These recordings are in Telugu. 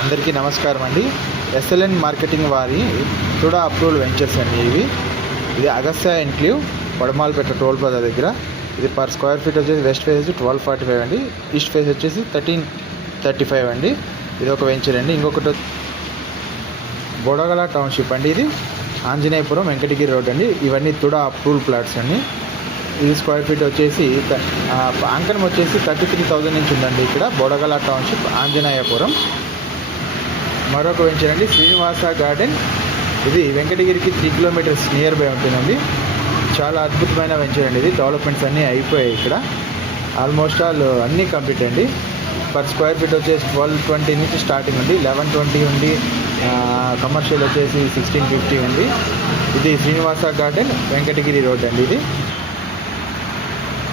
అందరికీ నమస్కారం అండి. ఎస్ఎల్ఎన్ మార్కెటింగ్ వారి తుడా అప్రూవల్ వెంచర్స్ అండి ఇది Agastya enclave Vadamalapeta toll plaza దగ్గర. ఇది పర్ స్క్వేర్ ఫీట్ వచ్చేసి వెస్ట్ ఫేస్ 1245 అండి, ఈస్ట్ ఫేస్ వచ్చేసి 1335 అండి. ఇది ఒక వెంచర్ అండి. ఇంకొకటి బొడగల టౌన్షిప్ అండి. ఇది ఆంజనేయపురం వెంకటగిరి రోడ్ అండి. ఇవన్నీ తుడా అప్రూవల్ ప్లాట్స్ అండి. ఇది స్క్వేర్ ఫీట్ వచ్చేసి అంకణం వచ్చేసి 33,000 నుంచి ఉందండి. ఇక్కడ బొడగల టౌన్షిప్ ఆంజనేయపురం. మరొక వెంచర్ అండి శ్రీనివాస గార్డెన్. ఇది వెంకటగిరికి 3 కిలోమీటర్స్ నియర్ బై ఉంటుందండి. చాలా అద్భుతమైన వెంచర్ అండి. ఇది డెవలప్మెంట్స్ అన్నీ అయిపోయాయి. ఇక్కడ ఆల్మోస్ట్ ఆల్ అన్నీ కంప్లీట్ అండి. పర్ స్క్వేర్ ఫీట్ వచ్చేసి 1220 నుంచి స్టార్టింగ్ ఉంది, 1120 ఉంది. కమర్షియల్ వచ్చేసి 1650 ఉంది. ఇది శ్రీనివాస గార్డెన్ వెంకటగిరి రోడ్ అండి.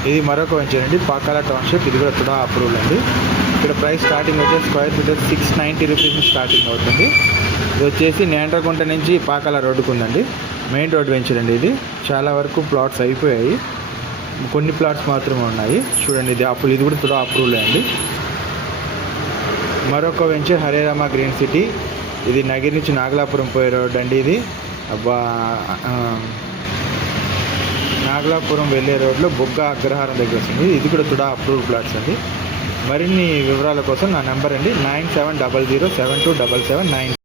ఇది మరొక వెంచర్ అండి పాకాల టౌన్షిప్. ఇది కూడా తుడా అప్రూవల్ అండి. ఇక్కడ ప్రైస్ స్టార్టింగ్ వచ్చేసి స్క్వేర్ ఫీట్ 690 రూపీస్ నుంచి స్టార్టింగ్ అవుతుంది. ఇది వచ్చేసి నేండ్రగుంట నుంచి పాకాల రోడ్డుకు ఉందండి. మెయిన్ రోడ్ వెంచర్ అండి. ఇది చాలా వరకు ప్లాట్స్ అయిపోయాయి, కొన్ని ప్లాట్స్ మాత్రమే ఉన్నాయి. చూడండి ఇది కూడా తుడా అప్రూవల్ అండి. మరొక వెంచర్ హరేరామ గ్రీన్ సిటీ. ఇది నగిరి నుంచి నాగలాపురం పోయే రోడ్ అండి. ఇది నాగలాపురం వెళ్ళే రోడ్లో బొగ్గ అగ్రహారం దగ్గర వస్తుంది. ఇది కూడా తుడా అప్రూవల్ ప్లాట్స్ అండి. మరిన్ని వివరాల కోసం నా నెంబర్ అండి 9700727795.